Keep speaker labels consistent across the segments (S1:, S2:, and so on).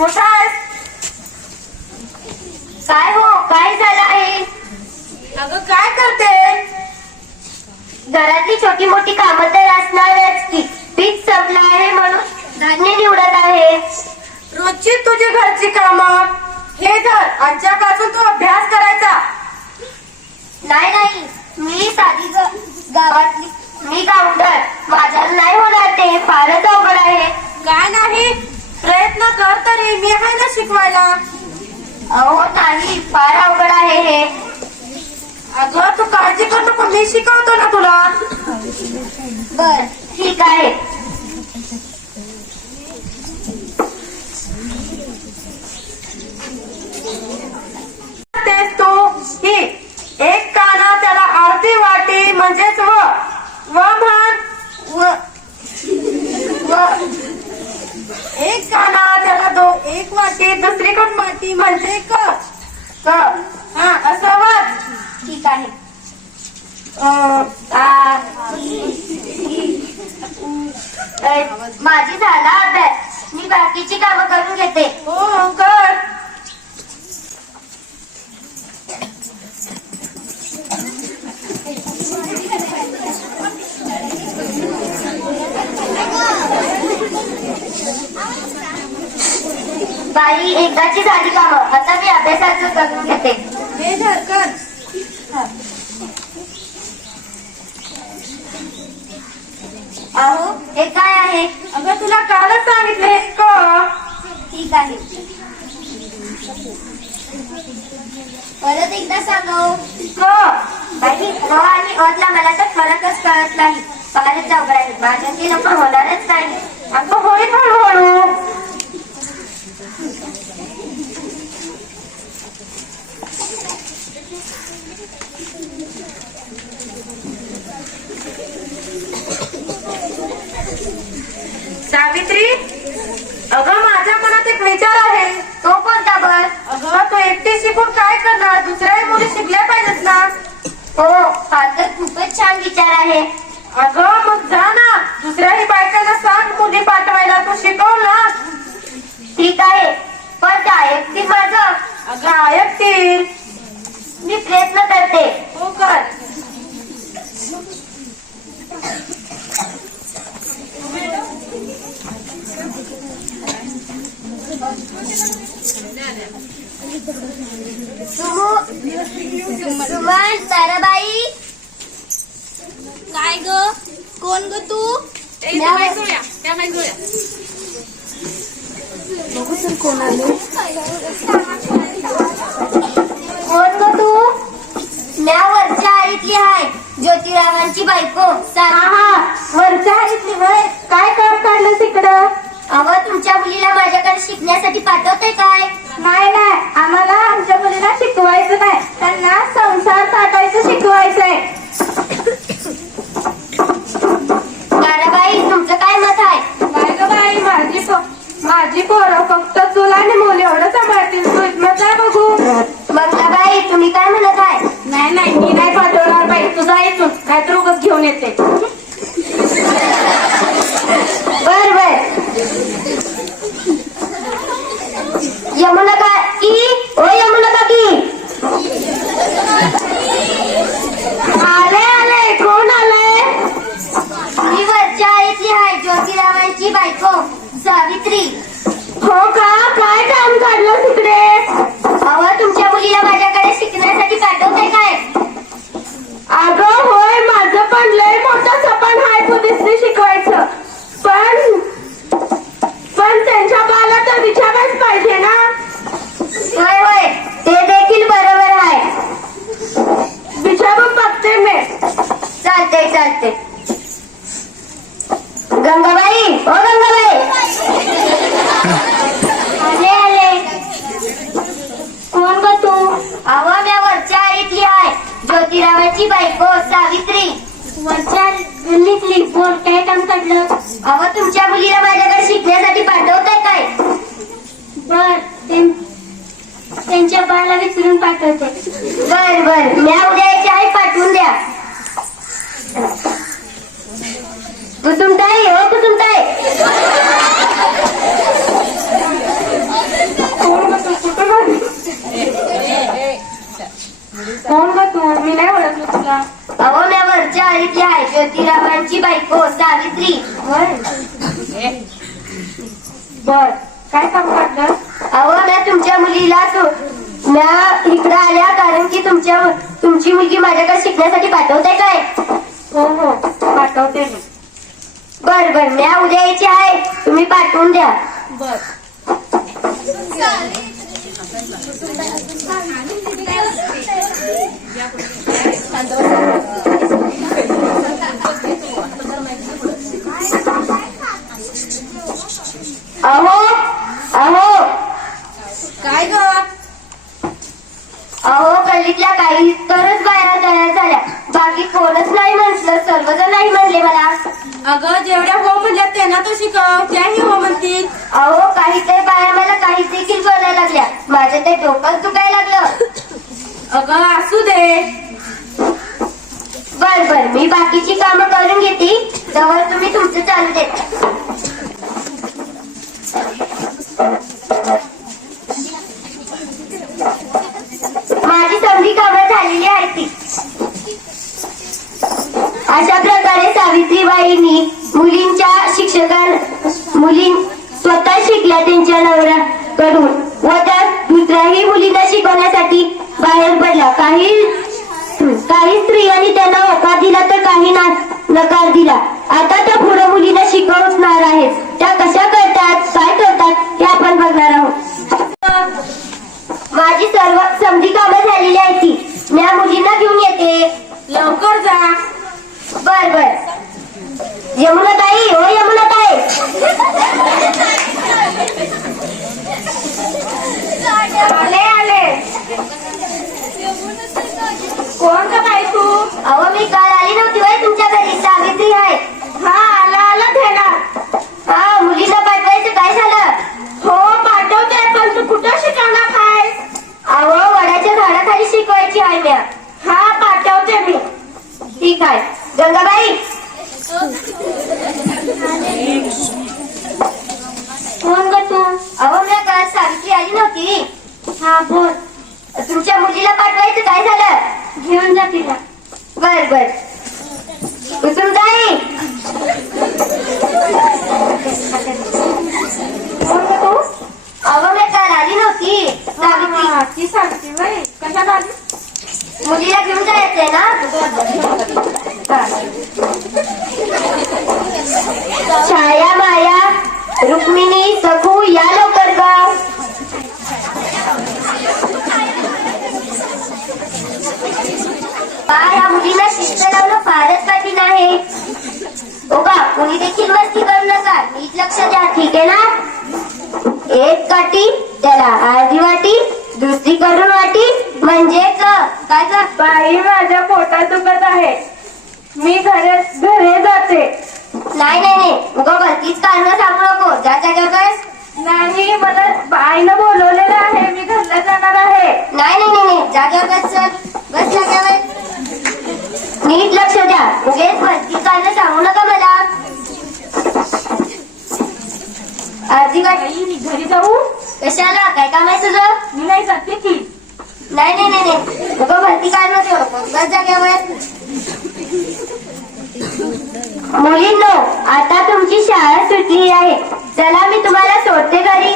S1: कुठं
S2: काय हो काय झालं आहे?
S1: अगं काय करते?
S2: घरातली छोटी मोठी कामं तर असणारच की पीक संपलं आहे म्हणून धान्य निवडत आहे.
S1: रोजची तुझी घरची कामं हे धर आजच्यापासून तू अभ्यास करायचा
S2: नाही नाही मी साधी ग- गावातली मी गावडर माझ्याला नाही होणार ते फारच अवघड आहे
S1: काय नाही प्रयत्न कर तरी मी आहे ना शिकवायला
S2: अहो नाही फार अवघड आहे हे
S1: अगं तू शिकवतो ना तुला.
S2: बर ठीक आहे.
S1: तेच तू. ही एक काना त्याला आरती वाटी म्हणजेच व व म्हण
S2: व
S1: एक काना त्याला दो एक वाटी दुसरीकडून वाटी म्हणजे क क. हा असं वाच.
S2: ठीक आहे. माझी झाला अभ्यास. मी बाकीची कामं करून घेते.
S1: हो कर.
S2: बाई एकदाची झाली कामं. आता मी अभ्यासाचं करून घेते.
S1: हे धर
S2: अहो हे काय आहे?
S1: अगं तुला कालच सांगितले क?
S2: ठीक आहे. परत एकदा सांगव
S1: क?
S2: बाई र आणि अतला मला तर फरकच कळत नाही. फारच अवघड आहे. माझ्या ते लवकर होणारच नाही.
S1: अगं होईल हळूहळू सावित्री अगं माझ्या मनात एक विचार आहे
S2: तो कोणता बर
S1: अगं तू एकटी शिकून काय करणार दुसऱ्याही शिकल्या पाहिजेत ना.
S2: हो हा तर खूपच छान विचार आहे.
S1: अगं मग जा ना. दुसऱ्याही बायकांना सांग मुली पाठवायला तू शिकव ना.
S2: ठीक आहे. पण गायक ती माझं.
S1: अगं ऐकतील.
S2: मी प्रयत्न करते.
S1: हो कर.
S2: सुमू सुमन ताराबाई.
S3: काय ग? कोण ग तू?
S2: बघू कोण आले. कोण ग तू? म्या वरच्या आळीतली आहे ज्योतिरावांची बायको
S1: वरच्या हाईतली होय? काय काम काढलं तिकडं
S2: अव तुमच्या मुलीला माझ्याकडे शिकण्यासाठी पाठवते काय?
S1: नाही नाही. आम्हाला आमच्या मुलीला शिकवायचं नाही. त्यांना संसार ताटायचं शिकवायचंय
S2: ताराबाई तुमचं काय मत आहे
S1: नाही ग बाई माझी प- माझी पोरं फक्त चूल आणि मुली एवढं सांभाळतील तू इथनं काय बघू
S2: मंगलाबाई तुम्ही काय म्हणत आहे
S1: नाही नाही मी नाही पाठवणार बाई तुझा इथून नाहीतर उगाच घेऊन येते
S2: बर बर यमुना का की ओ यमुना काकी
S1: आले आले कोण आले
S2: मी वरच्या आळीतली आहे ज्योतिरावांची बायको सावित्री
S1: हो का काय काम काढलं तिकडे
S2: अव तुमच्या मुलीला माझ्याकडे शिकण्यासाठी पाठवते काय
S1: अगं होय माझं पण लय मोठं सपन हाय पोलिसने शिकवायचं पण पण त्यांच्या बाला तर विचारच पाहिजे ना
S2: होय होय ते देखील बरोबर आहे
S1: विचारून बघते मी
S2: चालते चालते गंगाबाई ओ गंगाबाई। आले आले कोण ग तू? अव म्या वरच्या आळीतली आहे. ज्योतिरावाची बायको सावित्री. वरच्या गल्लीतली. बोल काय काम काढलं? अव तुमच्या मुलीला माझ्याकडे शिकण्यासाठी पाठवताय काय? बर त्यांच्या बाळाला विचारून पाठवते. बर बर. म्या उद्या कोण ग तू? मी नाही ओळखलं तुला. अहो मी वरच्या आळीतली आहे. ज्योतिरावांची बायको सावित्री.
S1: बर. काय काम काढलं?
S2: अहो मी तुमच्या मुलीला म्या इकडे आल्या कारण की तुमच्या तुमची मुलगी माझ्याकडे शिकण्यासाठी पाठवते काय?
S1: हो हो. पाठवते
S2: बर बर. म्या उद्या यायची आहे. तुम्ही पाठवून द्या.
S1: बर.
S2: अहो अहो.
S3: काय ग?
S2: अहो गल्लीतल्या काही तरच बाया तयार झाल्या. बाकी कोणच नाही म्हटलं सर्वजण नाही म्हणले मला.
S3: अगं जेवढ्या हो म्हणल्या त्यांना तर शिकव. त्याही हो म्हणतील.
S2: अहो काही ते बाया मला काही देखील बोलायला लागल्या. माझं ते डोकंच दुखायला लागलं.
S3: अगं असू दे.
S2: मी बाकीची कामं करून घेते. जवळ तुम्ही तुमचं चालू देता माझी सगळी कामं झालेली आहेत ती. अशा प्रकारे सावित्रीबाईंनी मुलींच्या शिक्षकां मुली स्वतः शिकल्या त्यांच्या नवऱ्याकडून. व त्या दुसऱ्याही मुलींना शिकवण्यासाठी बाहेर पडल्या. काही काही स्त्रियांनी त्यांना होकार दिला तर काही नकार दिला. आता त्या पुढे मुलीला शिकवणार आहेत. त्या कशा करतात काय करतात हे आपण बघणार आहोत माझी सर्व समधी कामं झालेली आहेत ती मी या मुलींना घेऊन येते
S3: लवकर जा
S2: बर बर यमुनाताई हो यमुनाताई
S1: आले आले कोण का बाई तू
S2: अहो मी काल आली नव्हती वय तुमच्या घरी सावित्री आहे.
S1: हा आला आला घेणार
S2: हा मुलीला पाठवायचं काय झालं?
S1: हो पाठवते पण तू कुठं शिकवणार काय
S2: अहो वडाच्या झाडाखाली शिकवायची आहे म्या.
S1: हा पाठवते मी.
S2: ठीक आहे. गंगाबाई.
S1: कोण ग तू?
S2: अहो म्या काल सावित्री आली नव्हती.
S1: हा बोल.
S2: तुमच्या मुलीला पाठवायचं काय झालं?
S1: घेऊन जा तिला.
S2: बर बर. कुसुमताई
S1: कोण ग तू
S2: अहो मी काल आली नव्हती सावित्री
S1: हा, ती सांगते बाई कशाला आली
S2: मुलीला घेऊन जायचंय ना छाया माया रुक्मिणी सखू या लवकर ग बा या मुलीला शिस्त लावणं फारच कठीण आहे. हो का कोणी देखील मस्ती करू नका. नीट लक्ष द्या ठीक आहे ना? एक काठी त्याला अर्धी वाटी दुसरी करून वाटी म्हणजे काय
S1: बाई माझ्या पोटात दुखत आहे. मी घरे घरे जाते.
S2: नाही नाही नाही. उगा भलतीच कारण सांगू नको. जा जागेवर
S1: नाही मला बाईनं बोलवलेलं आहे. मी घरला जाणार आहे.
S2: नाही नाही नाही जागेवर बस बस जागेवर नीट लक्ष द्या. उगेच कारण सांगू नका मला.
S1: मी घरी जाऊ?
S2: कशाला? काय काम आहे तुझं?
S1: मी नाही जाते की
S2: नाही नाही नाही नाही. उगा भरती नको बस जागेवर मुलींनो आता तुमची शाळा सुटली आहे. चला मी तुम्हाला सोडते घरी.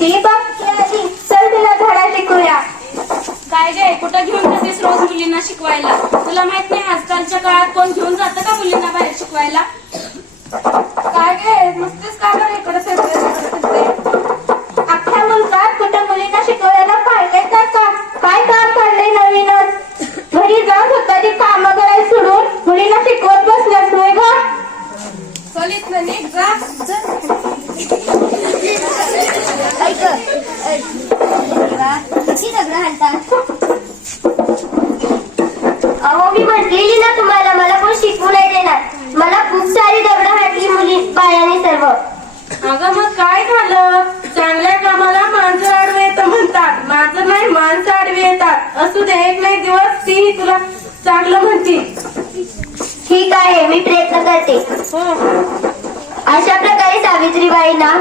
S1: ती बघ. चल तिला धडा शिकूया.
S3: काय गे कुठं घेऊन जातेस रोज मुलींना शिकवायला? तुला माहीत नाही आजकालच्या काळात कोण घेऊन जातं का मुलींना बाहेर शिकवायला?
S1: काय गे नुसतेच का बरं इकडे फिरते तिकडे फिरते अख्ख्या मुलगात कुठं मुलींना शिकवायला पाहिजे का का काय काम काढलंय नवीनच घरी जाऊन स्वतःची कामं करायला सोडून मुलींना शिकवत बसल्यास नाही ग
S3: चलित ना निघ जा
S2: ऐक किती दगड हालतात अहो मी म्हटलेली ना तुम्हाला मला कोण शिकवू नाही देणार मला खूप सारी दगड हाटली मुली बायाने सर्व
S3: अगं मग काय झालं चांगल्या कामाला माणसं आडवे येतं म्हणतात माझं नाही माणसं आडवी येतात असू दे एक ना एक दिवस ती तुला चांगलं म्हणतील
S2: ठीक आहे मी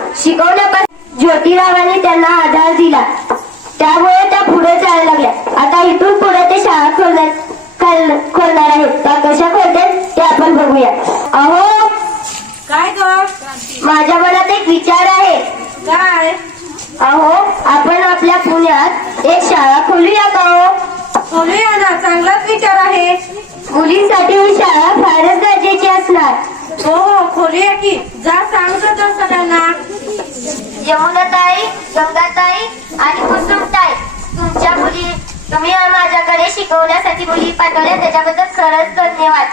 S2: सावित्रीबाईंना शिकवण्यापासून ज्योतिरावाने त्यांना आधार दिला. त्यामुळे त्या पुढे जायला लागल्या. आता इथून पुढे ते शाळा खोलणार खोल- खोलणार आहेत. त्या कशा खोलतात ते आपण बघूया. अहो
S1: काय ग?
S2: माझ्या मनात एक विचार आहे.
S1: काय?
S2: अहो आपण आपल्या पुण्यात एक शाळा खोलूया का हो?
S1: खोलूया ना. चांगलाच विचार आहे.
S2: मुलींसाठी ही शाळा फारच गरजेची असणार.
S1: हो हो खोलूया की. जा सांगतो सगळ्यांना.
S2: यमुनाताई गंगाताई आणि कुसुमताई. तुमच्या मुली तुम्ही माझ्याकडे शिकवण्यासाठी मुली पाठवल्या त्याच्याबद्दल खरंच धन्यवाद.